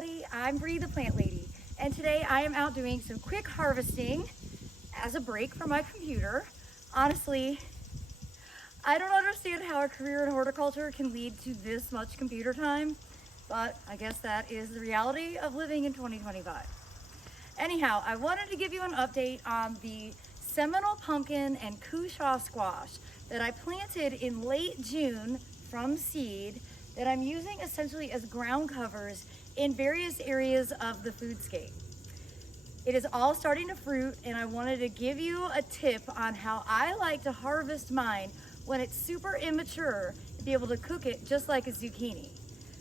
everybody, I'm Bree the Plant Lady, and today I am out doing some quick harvesting as a break from my computer. Honestly, I don't understand how a career in horticulture can lead to this much computer time, but I guess that is the reality of living in 2025. Anyhow, I wanted to give you an update on the Seminole pumpkin and Cushaw squash that I planted in late June from seed that I'm using essentially as ground covers in various areas of the foodscape. It is all starting to fruit, and I wanted to give you a tip on how I like to harvest mine when it's super immature to be able to cook it just like a zucchini.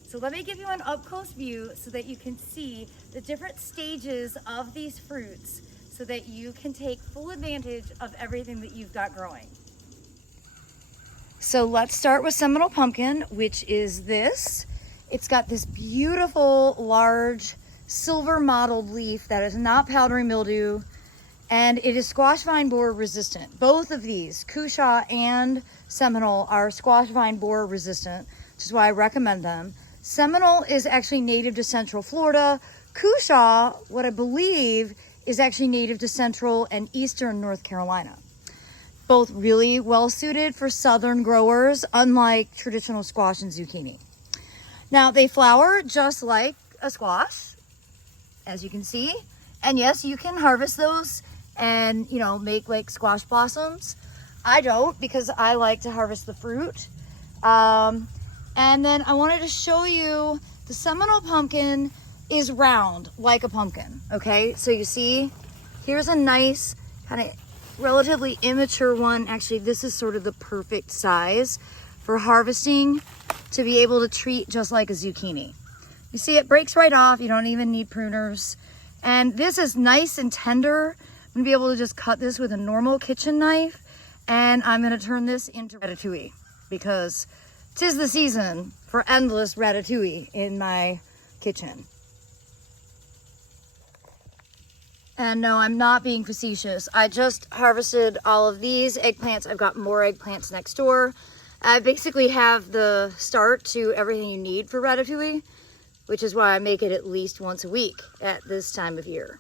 So let me give you an up-close view so that you can see the different stages of these fruits so that you can take full advantage of everything that you've got growing. So let's start with Seminole pumpkin, which is this. It's got this beautiful, large, silver mottled leaf that is not powdery mildew, and it is squash vine borer resistant. Both of these, Cushaw and Seminole, are squash vine borer resistant, which is why I recommend them. Seminole is actually native to Central Florida. Cushaw, what I believe, is actually native to Central and Eastern North Carolina. Both really well suited for southern growers, unlike traditional squash and zucchini. Now they flower just like a squash, as you can see. And yes, you can harvest those and, make like squash blossoms. I don't, because I like to harvest the fruit. And then I wanted to show you the Seminole pumpkin is round like a pumpkin. Okay, so you see, here's a nice kind of relatively immature one. Actually, this is sort of the perfect size for harvesting to be able to treat just like a zucchini. You see, it breaks right off. You don't even need pruners. And this is nice and tender. I'm gonna be able to just cut this with a normal kitchen knife, and I'm gonna turn this into ratatouille because 'tis the season for endless ratatouille in my kitchen. And no, I'm not being facetious. I just harvested all of these eggplants. I've got more eggplants next door. I basically have the start to everything you need for ratatouille, which is why I make it at least once a week at this time of year.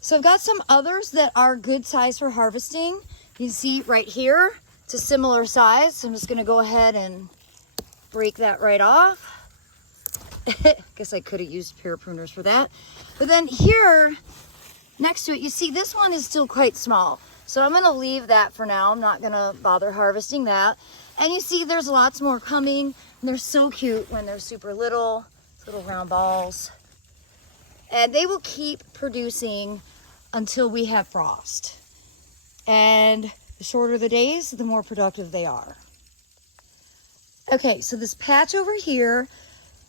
So I've got some others that are good size for harvesting. You can see right here, it's a similar size. So I'm just gonna go ahead and break that right off. Guess I could have used a pair of pruners for that. But then here, next to it, you see this one is still quite small. So I'm gonna leave that for now. I'm not gonna bother harvesting that. And you see there's lots more coming. And they're so cute when they're super little round balls. And they will keep producing until we have frost. And the shorter the days, the more productive they are. Okay, so this patch over here,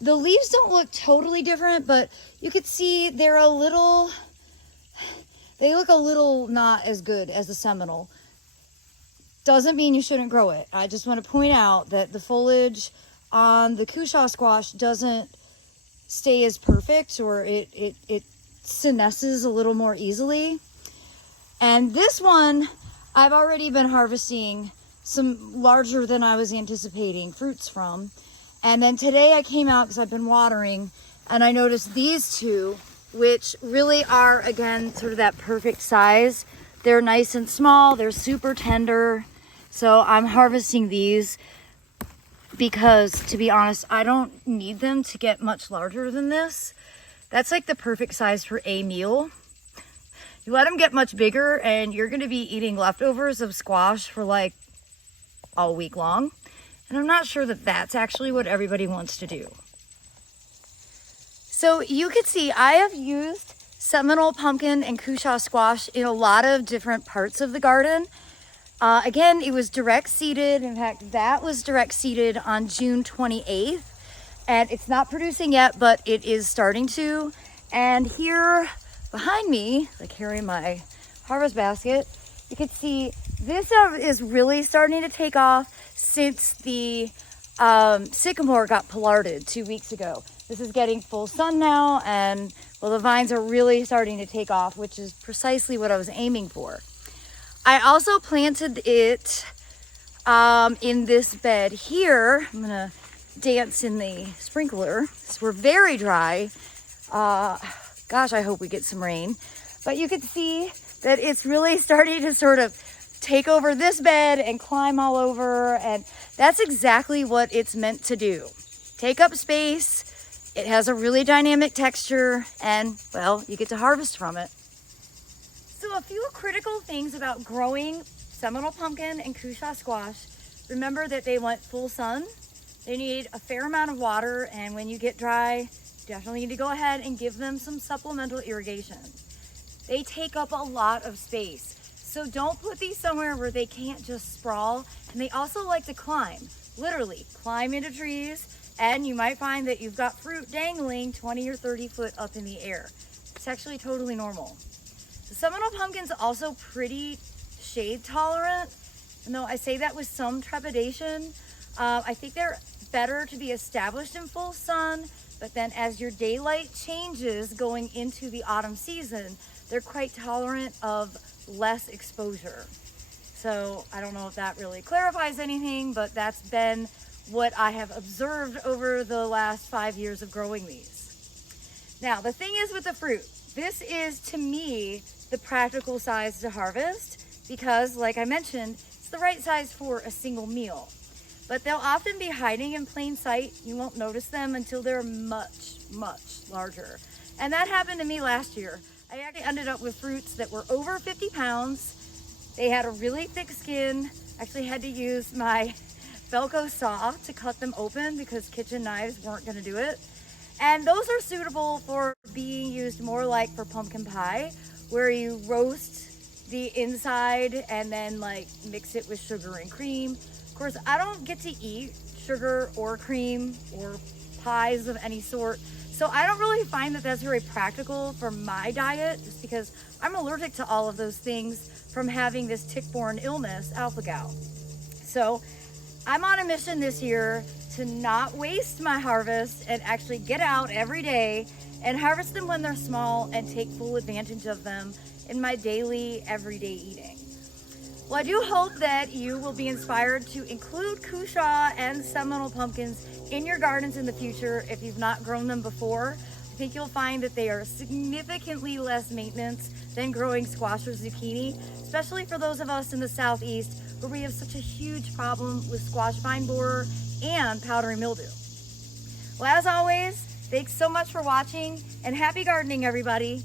the leaves don't look totally different, but you could see they look a little not as good as the Seminole. Doesn't mean you shouldn't grow it. I just want to point out that the foliage on the Cushaw squash doesn't stay as perfect, or it senesces a little more easily. And this one, I've already been harvesting some larger than I was anticipating fruits from. And then today I came out because I've been watering, and I noticed these two, which really are, again, sort of that perfect size. They're nice and small. They're super tender. So I'm harvesting these because, to be honest, I don't need them to get much larger than this. That's like the perfect size for a meal. You let them get much bigger and you're going to be eating leftovers of squash for like all week long. And I'm not sure that that's actually what everybody wants to do. So you can see I have used Seminole pumpkin and Cushaw squash in a lot of different parts of the garden. Again, it was direct seeded. In fact, that was direct seeded on June 28th. And it's not producing yet, but it is starting to. And here behind me, I carry my harvest basket, you can see this is really starting to take off since the sycamore got pollarded 2 weeks ago. This is getting full sun now, and well, the vines are really starting to take off, which is precisely what I was aiming for. I also planted it in this bed here. I'm gonna dance in the sprinkler. So we're very dry. Gosh, I hope we get some rain. But you can see that it's really starting to sort of take over this bed and climb all over. And that's exactly what it's meant to do. Take up space. It has a really dynamic texture and, well, you get to harvest from it. So a few critical things about growing Seminole pumpkin and Cushaw squash. Remember that they want full sun. They need a fair amount of water, and when you get dry, definitely need to go ahead and give them some supplemental irrigation. They take up a lot of space, so don't put these somewhere where they can't just sprawl. And they also like to climb, literally climb into trees, and you might find that you've got fruit dangling 20 or 30 foot up in the air. It's actually totally normal. The Seminole pumpkin's also pretty shade tolerant, and though I say that with some trepidation, I think they're better to be established in full sun, but then as your daylight changes going into the autumn season, they're quite tolerant of less exposure. So I don't know if that really clarifies anything, but that's been what I have observed over the last 5 years of growing these. Now, the thing is with the fruit, this is to me the practical size to harvest because, like I mentioned, it's the right size for a single meal. But they'll often be hiding in plain sight. You won't notice them until they're much, much larger. And that happened to me last year. I actually ended up with fruits that were over 50 pounds. They had a really thick skin. Actually had to use my Velcro saw to cut them open because kitchen knives weren't gonna do it. And those are suitable for being used more like for pumpkin pie, where you roast the inside and then like mix it with sugar and cream. Of course, I don't get to eat sugar or cream or pies of any sort, so I don't really find that that's very practical for my diet, just because I'm allergic to all of those things from having this tick-borne illness, alpha-gal. So I'm on a mission this year to not waste my harvest and actually get out every day and harvest them when they're small and take full advantage of them in my daily, everyday eating. Well, I do hope that you will be inspired to include Cushaw and Seminole pumpkins in your gardens in the future if you've not grown them before. I think you'll find that they are significantly less maintenance than growing squash or zucchini, especially for those of us in the southeast where we have such a huge problem with squash vine borer and powdery mildew. Well, as always, thanks so much for watching and happy gardening, everybody.